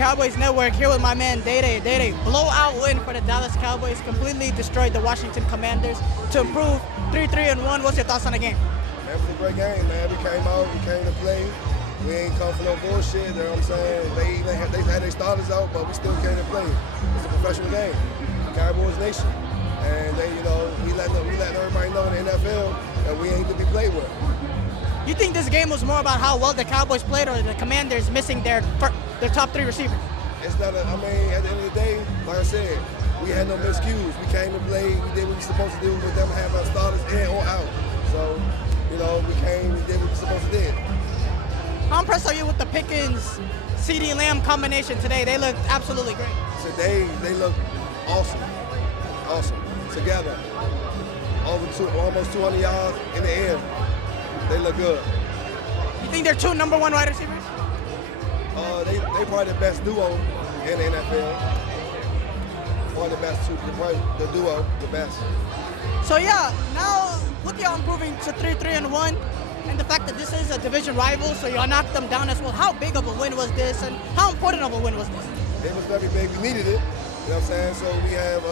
Cowboys Network here with my man Day. Blowout win for the Dallas Cowboys, completely destroyed the Washington Commanders to improve 3-3-1. What's your thoughts on the game? Man, it was a great game, man. We came out, we came to play. We ain't come for no bullshit, you know what I'm saying? They had their starters out, but we still came to play. It's a professional game. Cowboys Nation. And they, we let everybody know in the NFL that we ain't to be played with. You think this game was more about how well the Cowboys played or the Commanders missing their top three receivers? It's not at the end of the day, like I said, we had no miscues. We came to play, we did what we were supposed to do with them having our starters in or out. So, we came, we did what we were supposed to do. How impressed are you with the Pickens, CeeDee Lamb combination today? They look absolutely great. Today, they look awesome. Awesome. Together. Almost 200 yards in the air. They look good. You think they're two number one wide receivers? They probably the best duo in the NFL. Probably the best the duo, the best. So yeah, now with y'all improving to 3-3-1, and the fact that this is a division rival, so y'all knocked them down as well. How big of a win was this, and how important of a win was this? It was very big. We needed it. You know what I'm saying? So we have.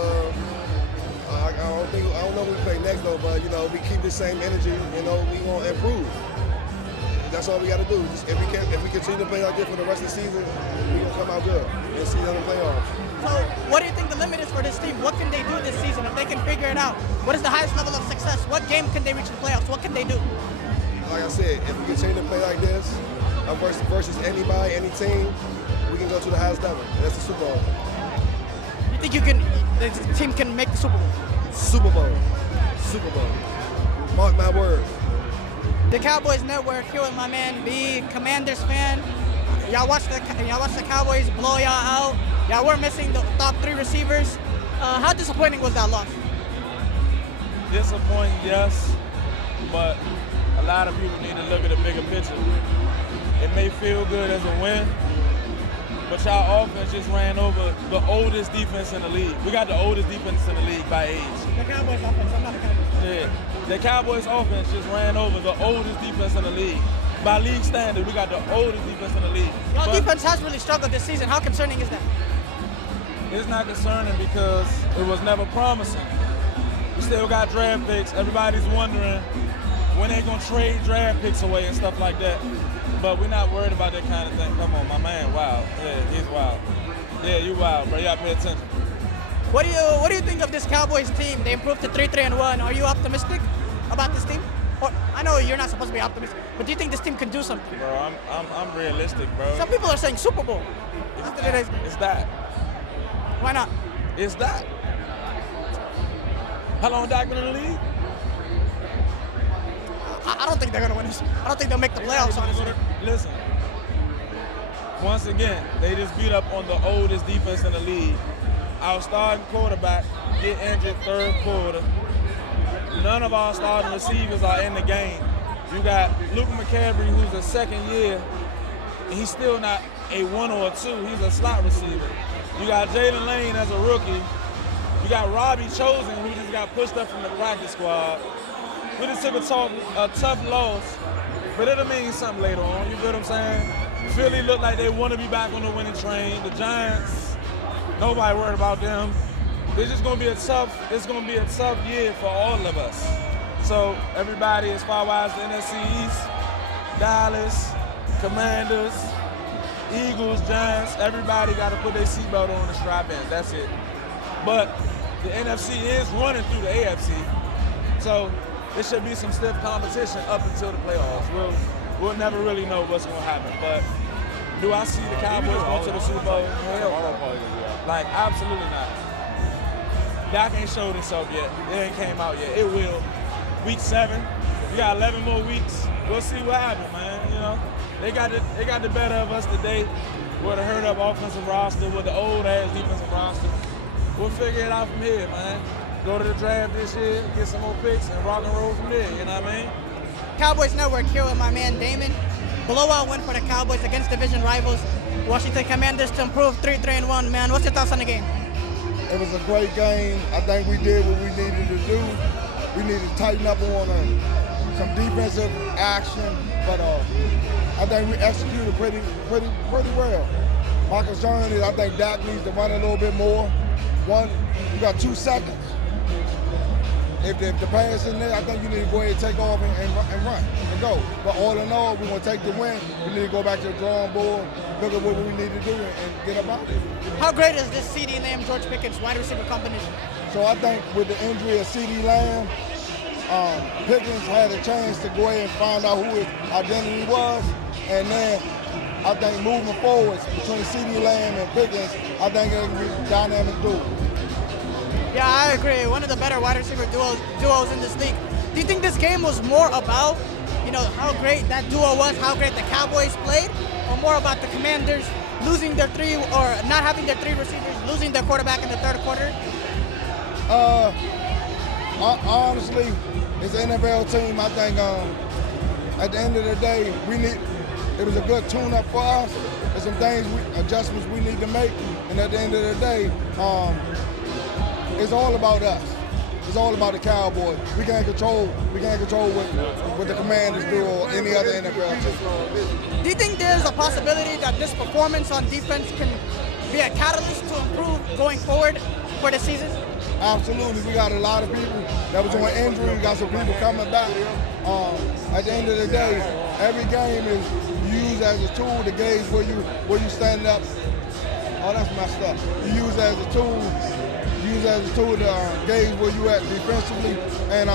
I don't know who we play next though, but we keep the same energy. We gonna improve. That's all we got to do. Just, if we continue to play like this for the rest of the season, we gonna come out good and see them in the playoffs. So, what do you think the limit is for this team? What can they do this season if they can figure it out? What is the highest level of success? What game can they reach the playoffs? What can they do? Like I said, if we continue to play like this, versus anybody, any team, we can go to the highest level. That's the Super Bowl. You think the team can make the Super Bowl? Super Bowl. Super Bowl. Mark my word. The Cowboys Network here with my man B, Commanders fan. Y'all watch the Cowboys blow y'all out. Y'all were missing the top three receivers. How disappointing was that loss? Disappointing, yes, but a lot of people need to look at the bigger picture. It may feel good as a win, but y'all offense just ran over the oldest defense in the league. We got the oldest defense in the league by age. The Cowboys offense, I'm not a Cowboys. Yeah. The Cowboys offense just ran over the oldest defense in the league. By league standard, we got the oldest defense in the league. Your defense has really struggled this season. How concerning is that? It's not concerning because it was never promising. We still got draft picks. Everybody's wondering when they gonna trade draft picks away and stuff like that. But we're not worried about that kind of thing. Come on, my man, wild. Yeah, he's wild. Yeah, you wild, bro. You gotta pay attention. What do you think of this Cowboys team? They improved to 3-3-1. Are you optimistic about this team? Or, I know you're not supposed to be optimistic, but do you think this team can do something? Bro, I'm realistic, bro. Some people are saying Super Bowl. It's that. Why not? It's that. How long Dak been in the league? I don't think they're gonna win this. I don't think they'll make the playoffs, honestly. Listen. Once again, they just beat up on the oldest defense in the league. Our starting quarterback get injured third quarter. None of our starting receivers are in the game. You got Luke McCaffrey, who's a second year, and he's still not a 1 or a 2. He's a slot receiver. You got Jalen Lane as a rookie. You got Robbie Chosen, who just got pushed up from the practice squad. We just took a tough loss, but it'll mean something later on. You feel what I'm saying? Philly look like they want to be back on the winning train. The Giants, nobody worried about them. It's just gonna be a tough year for all of us. So everybody, as far as the NFC East, Dallas, Commanders, Eagles, Giants, everybody got to put their seatbelt on and strap in. That's it. But the NFC is running through the AFC, so there should be some stiff competition up until the playoffs. We'll never really know what's gonna happen. But do I see the Cowboys going to the Super Bowl? Hell no. Like, absolutely not. Dak ain't showed itself yet. It ain't came out yet. It will. Week 7. We got 11 more weeks. We'll see what happens, man. They got the better of us today with a hurt-up offensive roster, with the old-ass defensive roster. We'll figure it out from here, man. Go to the draft this year, get some more picks, and rock and roll from there. You know what I mean? Cowboys Network here with my man Damon. Blowout win for the Cowboys against division rivals Washington Commanders to improve 3-3-1. Man, what's your thoughts on the game? It was a great game. I think we did what we needed to do. We needed to tighten up on some defensive action, but I think we executed pretty well. My concern is I think Dak needs to run a little bit more. One, you got 2 seconds. If the pass in there, I think you need to go ahead and take off and run and go. But all in all, we're going to take the win. We need to go back to the drawing board, look at what we need to do, and get about it. How great is this CeeDee Lamb, George Pickens wide receiver combination? So I think with the injury of CeeDee Lamb, Pickens had a chance to go ahead and find out who his identity was. And then I think moving forward between CeeDee Lamb and Pickens, I think it can be a dynamic duo. Yeah, I agree. One of the better wide receiver duos in this league. Do you think this game was more about, how great that duo was, how great the Cowboys played, or more about the Commanders losing their three or not having their three receivers, losing their quarterback in the third quarter? Honestly, it's an NFL team. I think at the end of the day, it was a good tune-up for us. There's some adjustments we need to make, and at the end of the day, it's all about us. It's all about the Cowboys. We can't control what the Commanders do or any other NFL team. Do you think there's a possibility that this performance on defense can be a catalyst to improve going forward for the season? Absolutely. We got a lot of people that was on injury. We got some people coming back. At the end of the day, every game is used as a tool to gauge where you stand up. Oh, that's messed up. You use it as a tool. To gauge where you at defensively, and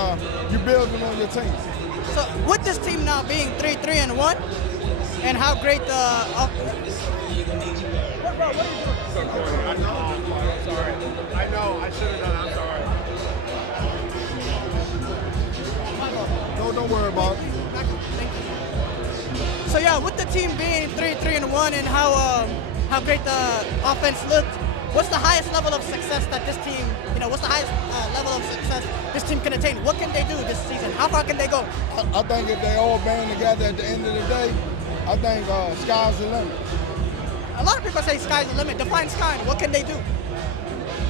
you're building on your team. So with this team now being 3-3-1, and how great the I know. I should have done it. I'm sorry. Don't worry about it. Thank you. So yeah, with the team being 3-3-1 and how great the offense looked, what's the highest level of success that this team, what's the highest level of success this team can attain? What can they do this season? How far can they go? I think if they all band together at the end of the day, I think sky's the limit. A lot of people say sky's the limit. Define sky. What can they do?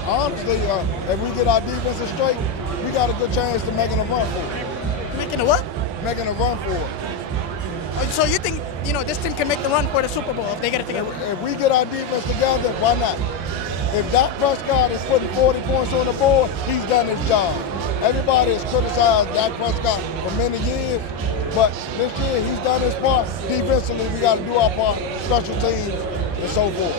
Honestly, if we get our defense straight, we got a good chance to making a run for it. Making a what? Making a run for it. So you think, this team can make the run for the Super Bowl if they get it together? If we get our defense together, why not? If Dak Prescott is putting 40 points on the board, he's done his job. Everybody has criticized Dak Prescott for many years, but this year he's done his part. Defensively, we got to do our part, special teams, and so forth.